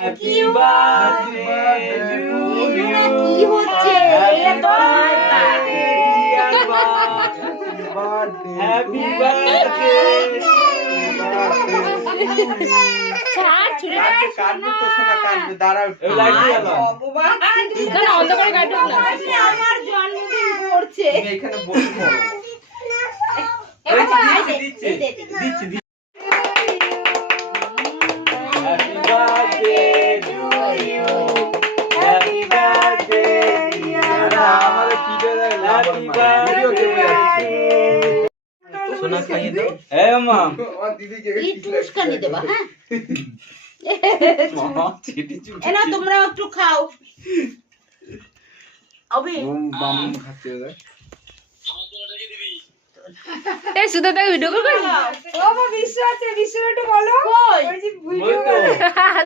Happy birthday to you. কি হচ্ছে happy birthday. ছাড় ছুড়ে কাটবে তো শোনা, কাটবে, দাঁড়াও এই লাইট জ্বালাও। না অন্ধকারে কাটুক না। আমার জন্মদিন পড়ছে। তুমি এখানে বসে পড়ো। দিচ্ছে দিচ্ছি happy birthday to you. Happy birthday dear. আমারে কি দেয় হ্যাপি বার্থডে। সোনা খাইয়ে দাও। এই মামা আমার দিদিকে এই টুসকানি দেবা, হ্যাঁ মামা চিটি চুটি। এনা তোমরাও একটু খাও। অবি বাম খাচ্ছে রে। এই সুদা তাকে ভিডিও কল কর। ও মা বিশ্ব আছে, বিশ্ব একটু বলো। কই? ওই যে বল ভিডিও তো।